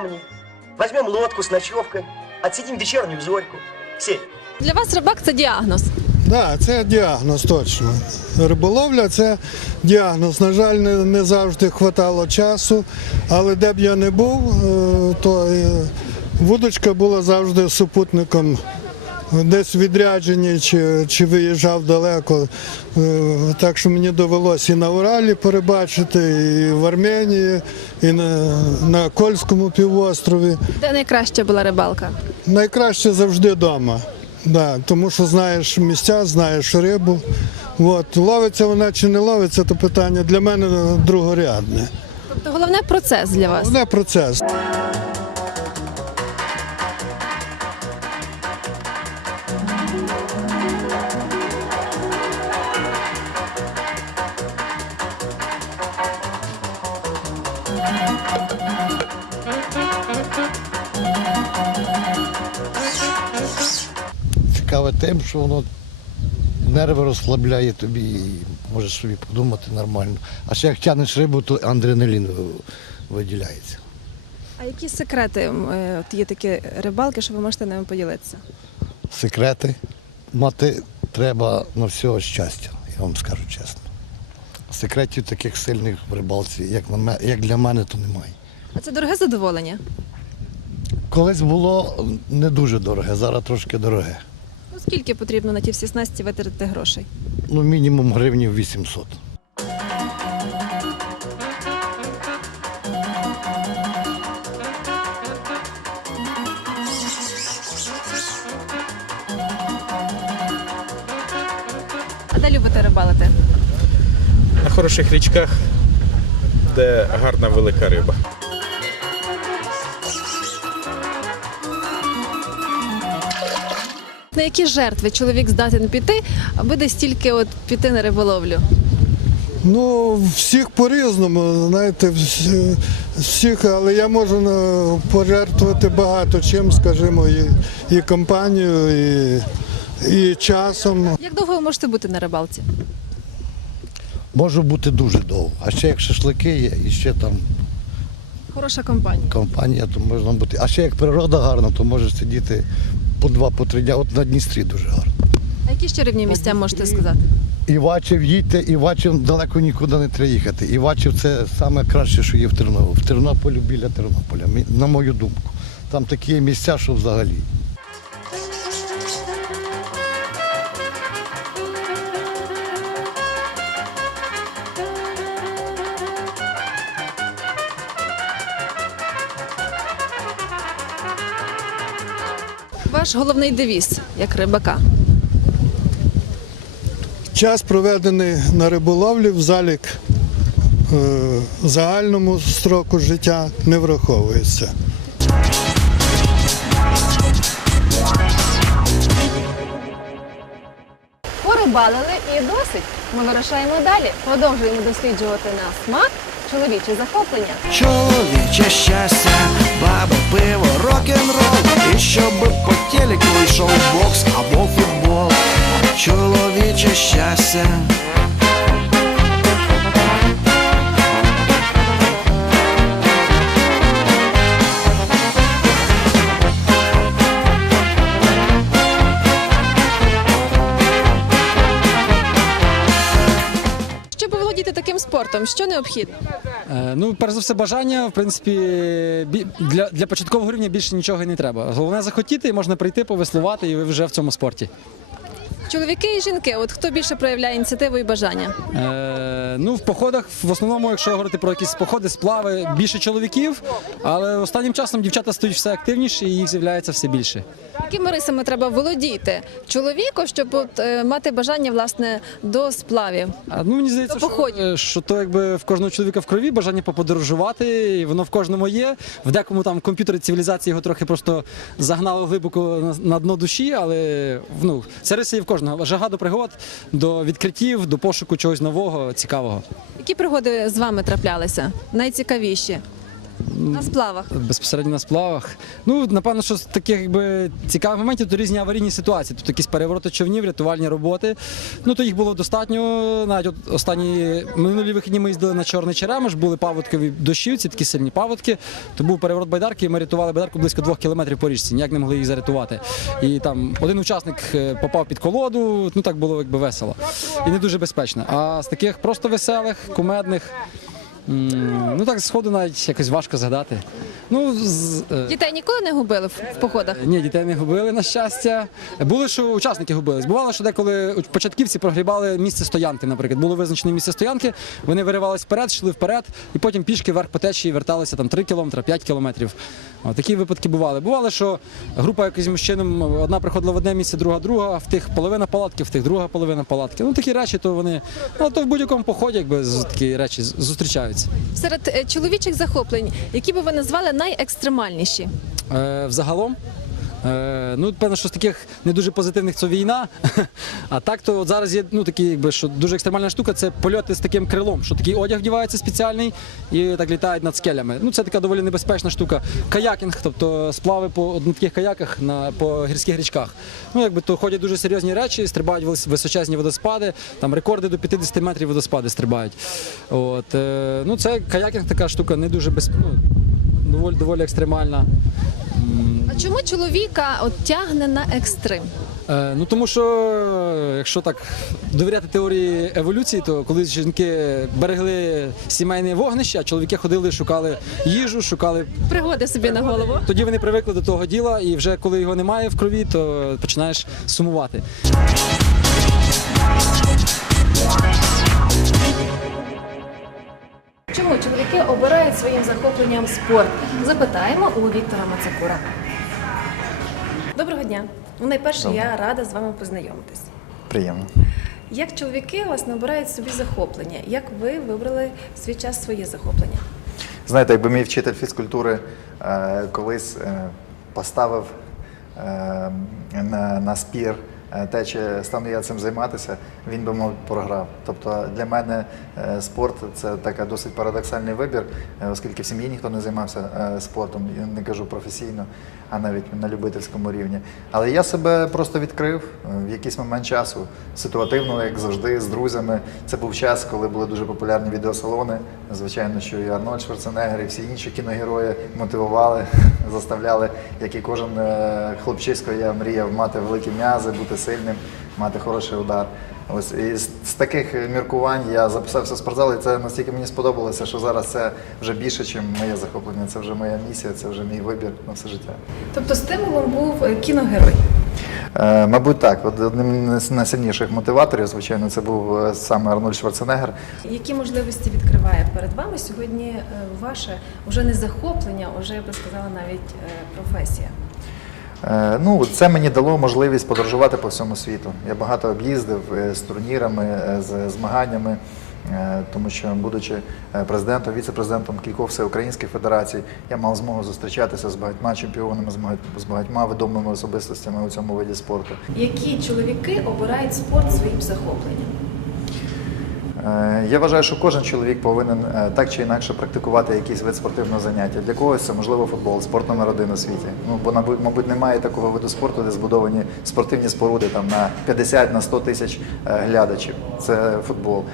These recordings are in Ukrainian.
камни, возьмем лодку с ночевкой, отсидим вечернюю зорьку. Все. Для вас рибак це діагноз. Так, да, це діагноз точно. Риболовля це діагноз. На жаль, не, не завжди вистачало часу, але де б я не був, е, то е, вудочка була завжди супутником. Десь відряджені чи, чи виїжджав далеко. Е, Так що мені довелося і на Уралі перебачити, і в Арменії, і на, на Кольському півострові. Де найкраща була рибалка? Найкраще завжди вдома. Да, тому що знаєш місця, знаєш рибу. От, ловиться вона чи не ловиться, то питання для мене другорядне. Тобто головне процес для вас. Головне процес. Цікаве тим, що воно нерви розслабляє тобі і можеш собі подумати нормально. А ще як тягнеш рибу, то адреналін виділяється. А які секрети е, от є такі рибалки, що ви можете ними поділитися? Секрети мати треба на всього щастя, я вам скажу чесно. Секретів таких сильних в рибалці, як, на ме- як для мене, то немає. А це дороге задоволення. Колись було не дуже дороге, зараз трошки дороге. Скільки потрібно на ті всі снасті витратити грошей? Ну, мінімум гривнів 800. А де любите рибалити? на хороших річках, де гарна велика риба. На які жертви чоловік здатен піти, аби десь тільки от піти на риболовлю? Ну, всіх по-різному, знаєте, всіх, але я можу е, пожертвувати багато чим, скажімо, і, і компанію, і, і часом. Як довго ви можете бути на рибалці? Може бути дуже довго. А ще як шашлики є, і ще там Хороша компанія. компанія, то можна бути. А ще як природа гарна, то можеш сидіти по два, по три дня. От на Дністрі дуже гарно. А які ще рівні місця можете сказати? Івачів їдьте, Івачів далеко нікуди не треба їхати. Івачів це саме краще, що є в Тернополі. В Тернополі біля Тернополя, на мою думку. Там такі місця, що взагалі. Ваш головний девіз як рибака. Час проведений на риболовлі в залік е, загальному строку життя не враховується. Порибалили і досить. Ми вирушаємо далі. Продовжуємо досліджувати на смак чоловіче захоплення. Чоловіче щастя, баба, пиво, рок-н-рол. І щоб по телеку йшов бокс або футбол. Чоловіче щастя спортом, що необхідно? Е, Ну, перш за все, бажання, в принципі, для, для початкового рівня більше нічого і не треба. Головне захотіти, можна прийти, повеслувати, і ви вже в цьому спорті. Чоловіки і жінки, от хто більше проявляє ініціативу і бажання? Е, ну, в походах, в основному, якщо говорити про якісь походи, сплави, більше чоловіків, але останнім часом дівчата стають все активніше і їх з'являється все більше. Якими рисами треба володіти чоловіку, щоб от, е, мати бажання власне до сплавів? А, ну, мені здається, До що, походів. е, що то якби в кожного чоловіка в крові бажання поподорожувати, і воно в кожному є. В декому там комп'ютери цивілізації його трохи просто загнало глибоко на, на дно душі, але ну, це риси є в кожному. Кожного. Жага до пригод, до відкриттів, до пошуку чогось нового, цікавого. Які пригоди з вами траплялися? Найцікавіші? На сплавах. Безпосередньо на сплавах. Ну, напевно, що з таких якби цікавих моментів то різні аварійні ситуації. Тобто якісь перевороти човнів, рятувальні роботи. Ну то їх було достатньо. Навіть от останні минулі вихідні ми їздили на Чорний Черемеш, були паводкові дощівці, такі сильні паводки. То був переворот байдарки, і ми рятували байдарку близько двох кілометрів по річці. Ніяк не могли їх зарятувати. І там один учасник е, попав під колоду. Ну так було якби весело і не дуже безпечно. А з таких просто веселих, кумедних. Ну так сходу навіть якось важко згадати. Ну, з, е, Дітей ніколи не губили в, в походах? ні, дітей не губили, на щастя. Були, що учасники губились. Бувало, що деколи початківці прогрібали місце стоянки, наприклад. Було визначене місце стоянки, вони виривались вперед, йшли вперед, і потім пішки вверх по течії верталися там 3 кілометри, 5 кілометрів. Такі випадки бували. Бувало, що група якимось чином одна приходила в одне місце, друга друга, в тих половина палатки, в тих друга половина палатки. Ну такі речі, то вони ну, то в будь-якому поході, якби такі речі зустрічаються. Серед е, чоловічих захоплень, які би ви назвали найекстремальніші? Е, взагалом. Е, ну, певно, що з таких не дуже позитивних це війна. А так, то зараз є ну, такі, що дуже екстремальна штука це польоти з таким крилом, що такий одяг вдівається спеціальний і так літають над скелями. Ну, це така доволі небезпечна штука. Каякінг, тобто сплави по таких каяках по гірських річках. Ну, якби то ходять дуже серйозні речі, стрибають височезні водоспади, там рекорди до 50 метрів водоспади стрибають. Е, ну, це каякінг така штука не дуже без, ну, доволі екстремальна. Чому чоловіка от тягне на екстрим? Е, ну тому що е, якщо так довіряти теорії еволюції, то коли жінки берегли сімейне вогнище, а чоловіки ходили, шукали їжу, шукали. Пригоди собі на голову. Тоді вони привикли до того діла, і вже коли його немає в крові, то починаєш сумувати. Чому чоловіки обирають своїм захопленням спорт? Запитаємо у Віктора Мацакура. Доброго дня. Ну, найперше, я рада з вами познайомитись. Приємно. Як чоловіки власне обирають собі захоплення? Як ви вибрали в свій час своє захоплення? Знаєте, якби мій вчитель фізкультури е, колись е, поставив е, на, на спір е, те, чи стану я цим займатися, він би мов програв. Тобто для мене е, спорт це така досить парадоксальний вибір, е, оскільки в сім'ї ніхто не займався е, спортом, я не кажу професійно, а навіть на любительському рівні. Але я себе просто відкрив в якийсь момент часу, ситуативно, як завжди, з друзями. Це був час, коли були дуже популярні відеосалони. Звичайно, що і Арнольд Шварценеггер, і всі інші кіногерої мотивували, заставляли, як і кожен хлопчисько, я мріяв мати великі м'язи, бути сильним, мати хороший удар. Ось і з, з таких міркувань я записався в спортзал, і це настільки мені сподобалося, що зараз це вже більше, ніж моє захоплення. Це вже моя місія, це вже мій вибір на все життя. Тобто стимулом був е, кіногерой. Е, Мабуть, так. Одним з найсильніших мотиваторів, звичайно, це був е, саме Арнольд Шварценеггер. Які можливості відкриває перед вами сьогодні е, ваше вже не захоплення, вже я би сказала навіть професія? Е, Ну, це мені дало можливість подорожувати по всьому світу. Я багато об'їздив е, з турнірами, е, з змаганнями, тому що, будучи президентом, віце-президентом кількох всеукраїнських федерацій, я мав змогу зустрічатися з багатьма чемпіонами, з багать- з багатьма відомими особистостями у цьому виді спорту. Які чоловіки обирають спорт своїм захопленням? Е, Я вважаю, що кожен чоловік повинен е, так чи інакше практикувати якийсь вид спортивного заняття. Для когось це можливо футбол, спорт номер один у світі. Ну бо мабуть немає такого виду спорту, де збудовані спортивні споруди там на 50 на 100 тисяч е, глядачів. Це футбол.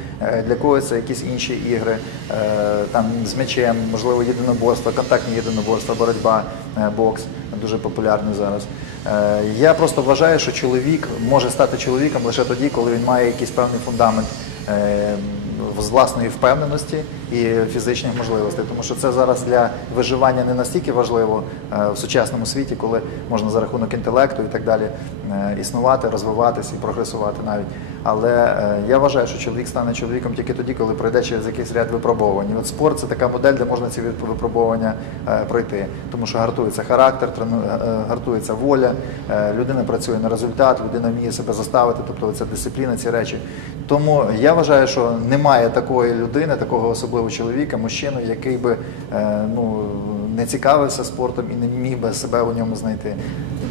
Для когось це якісь інші ігри, там з м'ячем, можливо, єдиноборство, контактні єдиноборства, боротьба, бокс дуже популярний зараз. Я просто вважаю, що чоловік може стати чоловіком лише тоді, коли він має якийсь певний фундамент з власної впевненості і фізичних можливостей. Тому що це зараз для виживання не настільки важливо е, в сучасному світі, коли можна за рахунок інтелекту і так далі е, існувати, розвиватися і прогресувати навіть. Але е, я вважаю, що чоловік стане чоловіком тільки тоді, коли пройде через якийсь ряд випробувань. От спорт це така модель, де можна ці вип- випробування е, пройти. Тому що гартується характер, е, гартується воля, людина працює на результат, людина вміє себе заставити, тобто це дисципліна, ці речі. Тому я вважаю, що немає такої людини, такого особливого чоловіка, мужчини, який би ну, не цікавився спортом і не міг би себе у ньому знайти.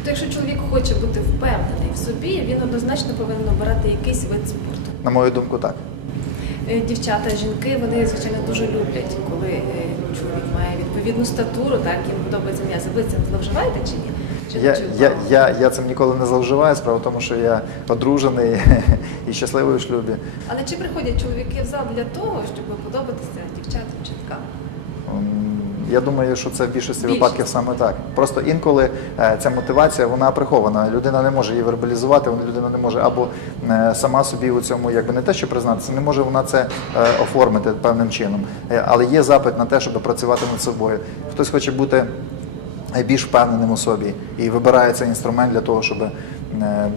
Тобто, якщо чоловік хоче бути впевнений в собі, він однозначно повинен обирати якийсь вид спорту. На мою думку, так. Е, Дівчата, жінки, вони звичайно дуже люблять, коли е, чоловік має відповідну статуру, так їм подобається м'ясо. Ви цим зловживаєте чи ні? Чи, Я, я, я, я цим ніколи не зловживаю, справа в тому, що я одружений і щасливий у шлюбі. Але чи приходять чоловіки в зал для того, щоб подобатися дівчатам, жінкам? Я думаю, що це в більшості випадків саме так. Просто інколи е, ця мотивація вона прихована. Людина не може її вербалізувати, людина не може або е, сама собі у цьому якби не те, що признатися, не може вона це е, оформити певним чином. Але є запит на те, щоб працювати над собою. Хтось хоче бути більш впевненим у собі і вибирає цей інструмент для того, щоб е,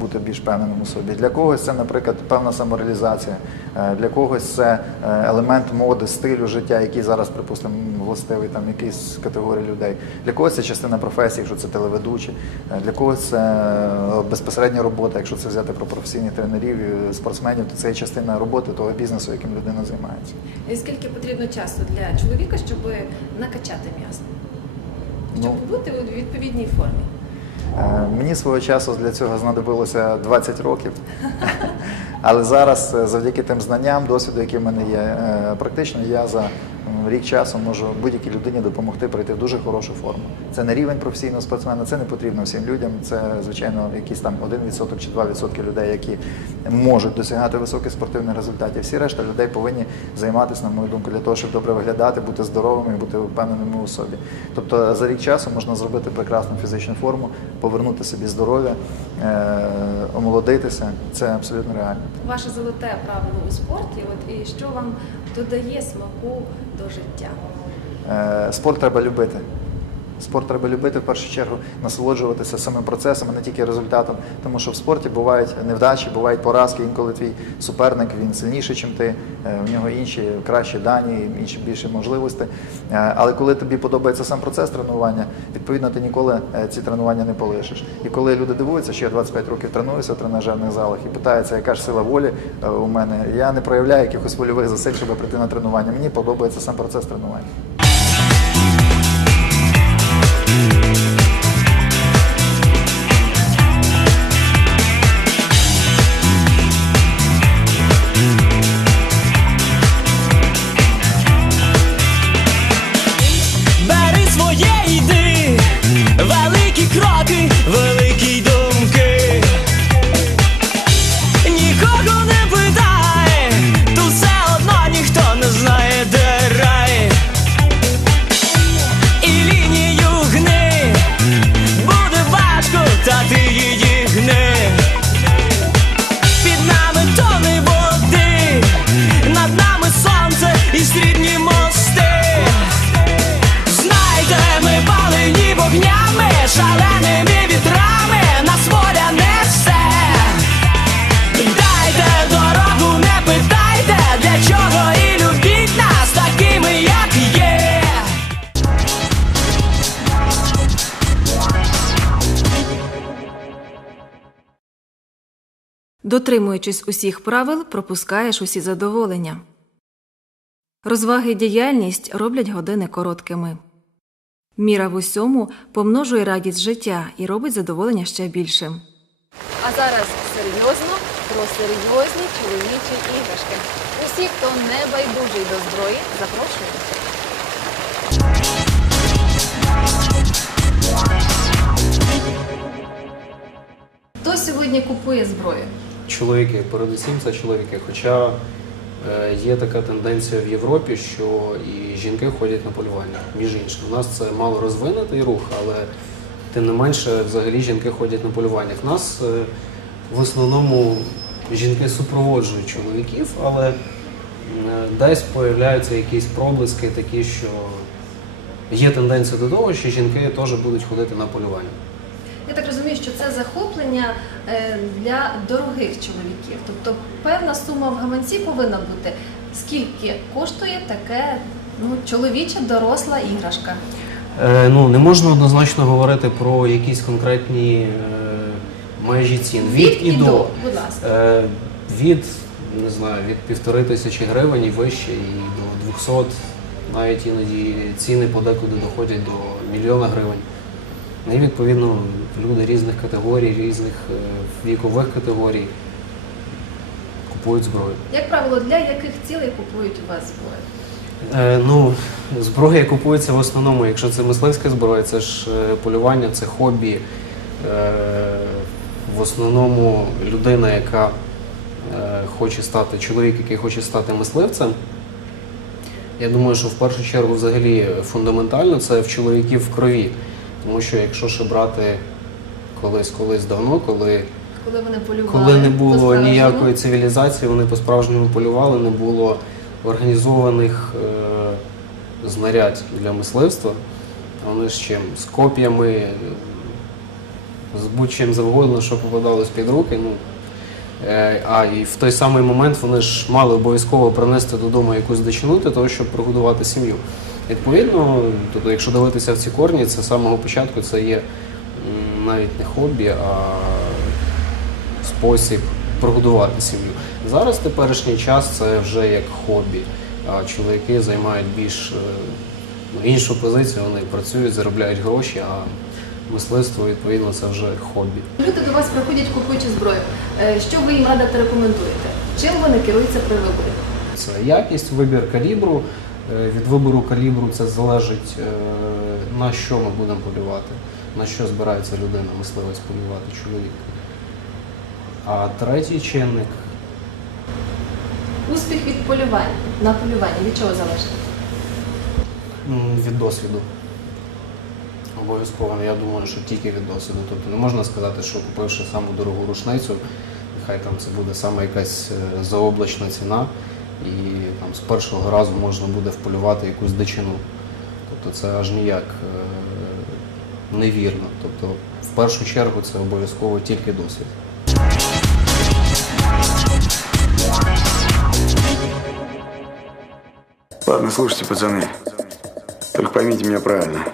бути більш впевненим у собі. Для когось це, наприклад, певна самореалізація, Е, для когось це е, елемент моди, стилю життя, який зараз, припустимо, властивий там якійсь категорії людей. Для когось це частина професії, якщо це телеведучі, Е, для когось це безпосередня робота, якщо це взяти про професійних тренерів, і спортсменів, то це є частина роботи того бізнесу, яким людина займається. І скільки потрібно часу для чоловіка, щоб накачати м'ясо? Щоб Ну, бути у відповідній формі? Е, Мені свого часу для цього знадобилося 20 років. Але зараз, е, завдяки тим знанням, досвіду, який в мене є, е, практично я за рік часу можу будь-якій людині допомогти прийти в дуже хорошу форму. Це не рівень професійного спортсмена, це не потрібно всім людям. Це, звичайно, якісь там 1% чи 2% людей, які можуть досягати високих спортивних результатів. Всі решта людей повинні займатися, на мою думку, для того, щоб добре виглядати, бути здоровими бути впевненими у собі. Тобто за рік часу можна зробити прекрасну фізичну форму, повернути собі здоров'я, омолодитися. Це абсолютно реально. Ваше золоте правило у спорті, от і що вам додає смаку до життя? Е, Спорт треба любити. Спорт треба любити в першу чергу, насолоджуватися самим процесом, а не тільки результатом. Тому що в спорті бувають невдачі, бувають поразки. Інколи твій суперник він сильніший, ніж ти, е, у нього інші кращі дані, інші більше можливостей. Е, Але коли тобі подобається сам процес тренування, відповідно ти ніколи е, ці тренування не полишиш. І коли люди дивуються, що я 25 років тренуюся в тренажерних залах і питаються, яка ж сила волі у мене, я не проявляю якихось вольових зусиль, щоб прийти на тренування. Мені подобається сам процес тренування. Дотримуючись усіх правил, пропускаєш усі задоволення. Розваги і діяльність роблять години короткими. Міра в усьому помножує радість життя і робить задоволення ще більшим. А зараз серйозно про серйозні чоловічі іграшки. Усі, хто не байдужий до зброї, запрошую. Хто сьогодні купує зброю? Чоловіки, передусім це чоловіки. Хоча е, є така тенденція в Європі, що і жінки ходять на полювання. Між іншим, у нас це мало розвинутий рух, але тим не менше, взагалі жінки ходять на полювання. В нас е, в основному жінки супроводжують чоловіків, але десь появляються якісь проблиски такі, що є тенденція до того, що жінки теж будуть ходити на полювання. Я так розумію, що це захоплення е, для дорогих чоловіків. Тобто певна сума в гаманці повинна бути. Скільки коштує таке ну, чоловіча доросла іграшка? Е, ну, не можна однозначно говорити про якісь конкретні е, межі цін. Від, і до. будь ласка. Е, від, не знаю, від півтори тисячі гривень і вище, і до 200 Навіть іноді ціни подекуди доходять до мільйона гривень. І відповідно люди різних категорій, різних е, вікових категорій купують зброю. Як правило, для яких цілей купують у вас зброю? Е, ну, зброя купується в основному, якщо це мисливська зброя, це ж е, полювання, це хобі. Е, в основному людина, яка е, хоче стати, чоловік, який хоче стати мисливцем. Я думаю, що в першу чергу взагалі фундаментально це в чоловіків в крові. Тому що якщо ще брати колись, колись давно, коли Коли вони полювали? коли не було ніякої цивілізації, вони по-справжньому полювали, не було організованих е, знарядь для мисливства. Вони з чим? З коп'ями, з будь-чим завгодно, що попадалось під руки. Ну, е, а і в той самий момент вони ж мали обов'язково принести додому якусь дичину для того, щоб прогодувати сім'ю. Відповідно, тобто, якщо дивитися в ці корні, це з самого початку це є навіть не хобі, а спосіб прогодувати сім'ю. Зараз теперішній час це вже як хобі. А чоловіки займають більш е, іншу позицію, вони працюють, заробляють гроші, а мисливство відповідно це вже хобі. Люди до вас приходять, купуючи зброю. Е, Що ви їм радите, рекомендуєте? Чим вони керуються при виборі? Це якість, вибір калібру. Е, Від вибору калібру це залежить е, на що ми будемо полювати, на що збирається людина, мисливець полювати, чоловік. А третій чинник Успіх від полювання на полювання від чого залежить? Від досвіду. Обов'язково, я думаю, що тільки від досвіду. Тобто не можна сказати, що купивши саму дорогу рушницю, нехай там це буде саме якась е, заоблачна ціна, і там з першого разу можна буде вполювати якусь дичину. Тобто це аж ніяк е, невірно. Тобто, в першу чергу це обов'язково тільки досвід. Ладно, слушайте, пацаны. Только поймите меня правильно.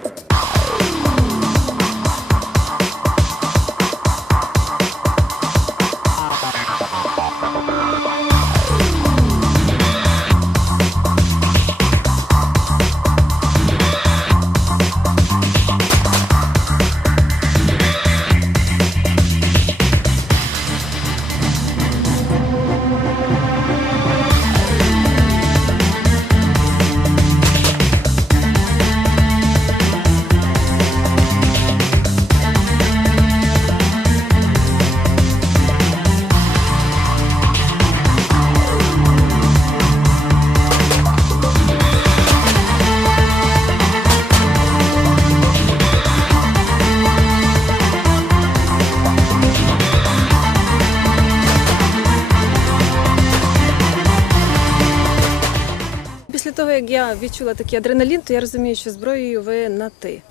Я відчула такий адреналін, то я розумію, що зброєю ви на ти.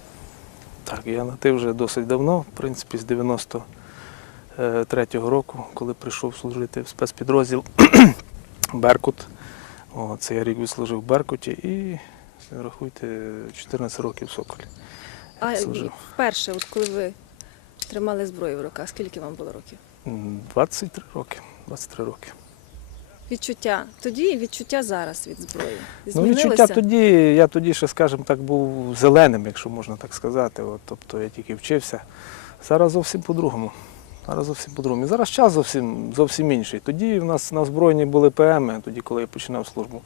Так, я на ти вже досить давно, в принципі, з 93-го року, коли прийшов служити в спецпідрозділ Беркут. О, це я рік відслужив в Беркуті і рахуйте 14 років в Соколі. А Служив. вперше, от коли ви тримали зброю в руках, скільки вам було років? 23 роки. 23 роки. Відчуття тоді і відчуття зараз від зброї. Ну, відчуття тоді, я тоді ще, скажімо так, був зеленим, якщо можна так сказати. От, тобто я тільки вчився. Зараз зовсім по-другому. Зараз зовсім по-другому. І зараз час зовсім, зовсім інший. Тоді в нас на озброєнні були ПМ, тоді, коли я починав службу.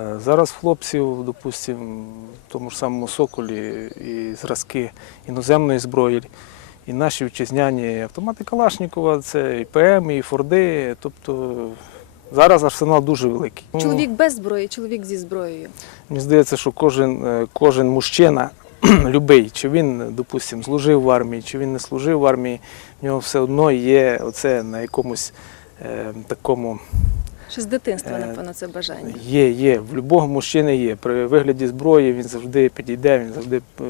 Е, Зараз хлопців, допустимо, в тому ж самому Соколі і зразки іноземної зброї, і наші вітчизняні автомати Калашнікова, це і ПМ, і Форди. Тобто зараз арсенал дуже великий. Ну, Чоловік без зброї, чоловік зі зброєю. Мені здається, що кожен, е, кожен мужчина, любий, чи він, допустимо, служив в армії, чи він не служив в армії, в нього все одно є оце на якомусь е, такому. Ще з дитинства, Е, напевно, це бажання. Є, є. В будь-якого мужчини є. При вигляді зброї він завжди підійде, він завжди е,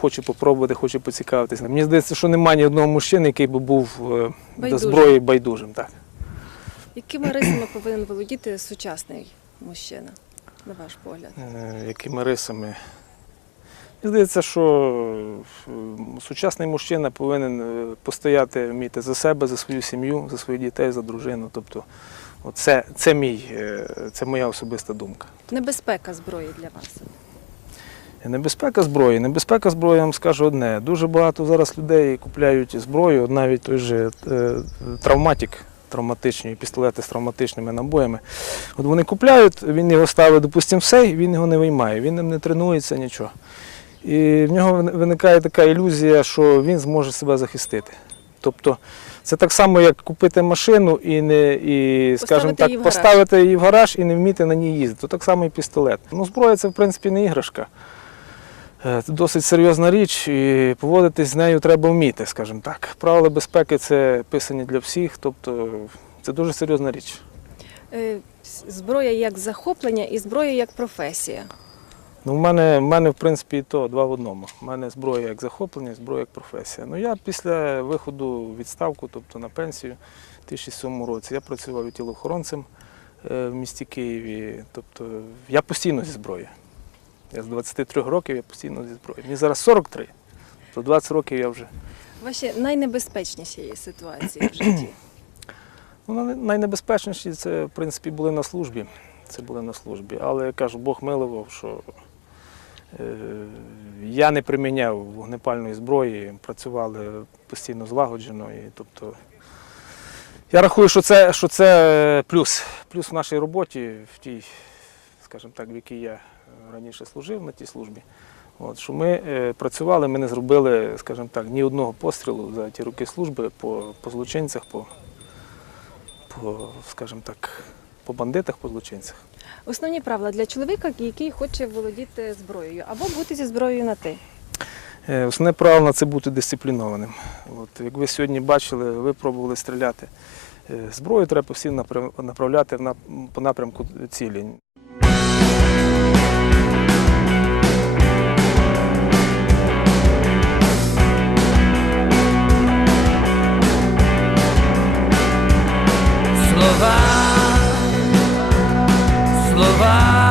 хоче попробувати, хоче поцікавитися. Мені здається, що немає ні одного мужчини, який би був е, до зброї байдужим. Так. Якими рисами повинен володіти сучасний мужчина, на ваш погляд? Е, якими рисами. Мені здається, що е, сучасний мужчина повинен е, постояти вміти за себе, за свою сім'ю, за своїх дітей, за дружину. Тобто це, це, мій, це моя особиста думка. Небезпека зброї для вас. Небезпека зброї. Небезпека зброї, я вам скажу одне. Дуже багато зараз людей купляють зброю, навіть той же травматик, травматичні пістолети з травматичними набоями. От вони купляють, він його ставить, допустимо, в сейф, він його не виймає, він ним не тренується, нічого. І в нього виникає така ілюзія, що він зможе себе захистити. Тобто це так само, як купити машину і не і, скажімо Поставити її так, гараж. поставити її в гараж і не вміти на ній їздити. То так само і пістолет. Ну, зброя це в принципі не іграшка. Е, Це досить серйозна річ, і поводитись з нею треба вміти, скажімо так. Правила безпеки це писані для всіх, тобто це дуже серйозна річ. Е, Зброя як захоплення і зброя як професія. Ну, в мене, в мене, в принципі, і то два в одному. У мене зброя як захоплення, зброя як професія. Ну, я після виходу в відставку, тобто на пенсію, у 2007 році, я працював і тілоохоронцем е, в місті Києві. Тобто я постійно зі зброєю. Я з 23 років я постійно зі зброєю. Мені зараз 43, то 20 років я вже. Ваші найнебезпечніші ситуації в житті. Ну, найнебезпечніші це, в принципі, були на службі. Це були на службі. Але я кажу, Бог милував, що е, я не приміняв вогнепальної зброї, працювали постійно злагоджено. І, тобто, я рахую, що це, що це плюс. Плюс в нашій роботі, в тій, скажімо так, в якій я раніше служив на тій службі. От, що ми е, працювали, ми не зробили, скажімо так, ні одного пострілу за ті роки служби по, по злочинцях, по, по, скажімо так, по бандитах, по злочинцях. Основні правила для чоловіка, який хоче володіти зброєю або бути зі зброєю на ти. Е, Основне правило це бути дисциплінованим. От, як ви сьогодні бачили, ви пробували стріляти. Е, Зброю треба постійно направляти по напрямку цілі. Slova, Slova.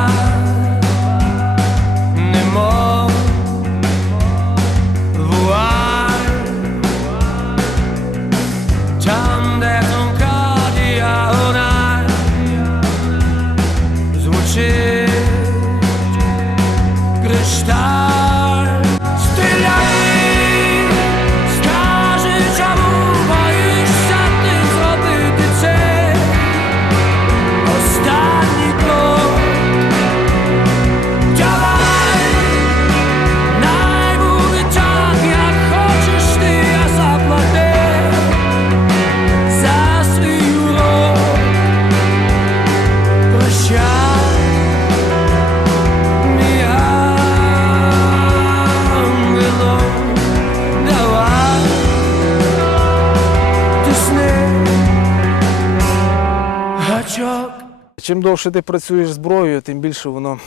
Довше ти працюєш зброєю, тим більше воно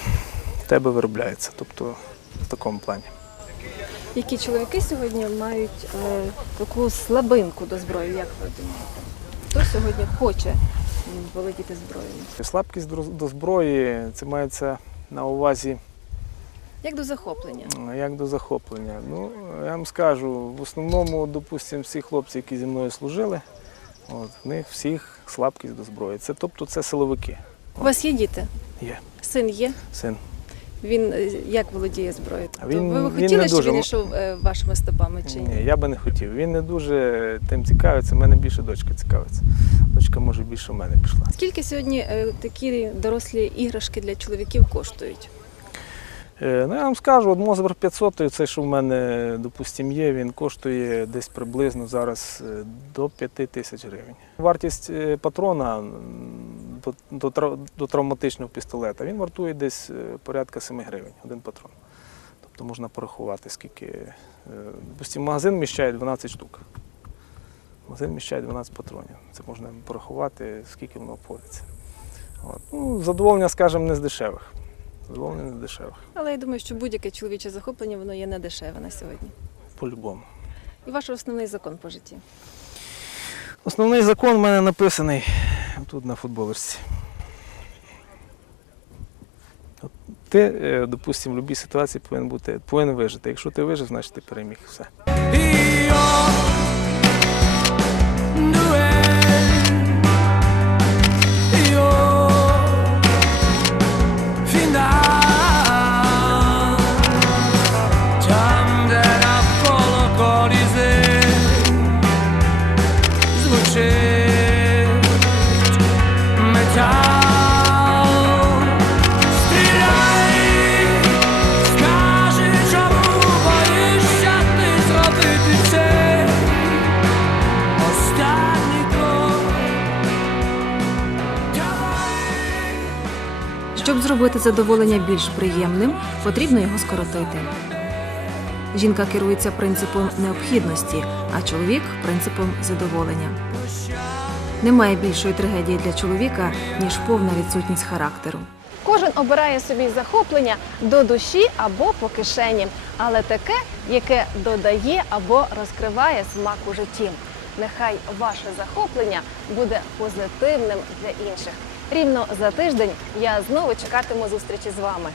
в тебе виробляється. Тобто в такому плані. Які чоловіки сьогодні мають е, таку слабинку до зброї, як ви думаєте? Хто сьогодні хоче володіти зброєю? Слабкість до- до зброї це мається на увазі Як до захоплення? як до захоплення. Ну, я вам скажу, в основному, допустимо, всі хлопці, які зі мною служили, от, в них всіх слабкість до зброї. Це, тобто це силовики. У вас є діти? Є Син є? син. Він е, як володіє зброєю? Тобто він- ви б він хотіли, дуже... щоб він йшов е, вашими стопами чи ні? Ні, я би не хотів. Він не дуже тим цікавиться. Мене більше дочка цікавиться. Дочка може більше в мене пішла. Скільки сьогодні е, такі дорослі іграшки для чоловіків коштують? Е, Ну, я вам скажу, от Мозер 500, цей, що в мене, допустим, є, він коштує десь приблизно зараз е, до 5 тисяч гривень. Вартість е, патрона до, травматичного пістолета, він вартує десь порядка 7 гривень, один патрон. Тобто можна порахувати, скільки. Допустим, магазин вміщає 12 штук. Магазин вміщає 12 патронів. Це можна порахувати, скільки воно обходиться. От. Ну, задоволення, скажімо, не з дешевих. Задоволення не з дешевих. Але я думаю, що будь-яке чоловіче захоплення воно є не дешеве на сьогодні. По-любому. І ваш основний закон по житті. Основний закон в мене написаний тут на футболочці. От Ти, е, допустимо, в будь-якій ситуації повинен бути, повинен вижити. Якщо ти вижив, значить ти переміг все. Зробити задоволення більш приємним, потрібно його скоротити. Жінка керується принципом необхідності, а чоловік принципом задоволення. Немає більшої трагедії для чоловіка, ніж повна відсутність характеру. Кожен обирає собі захоплення до душі або по кишені, але таке, яке додає або розкриває смак у житті. Нехай ваше захоплення буде позитивним для інших. Рівно за тиждень я знову чекатиму зустрічі з вами.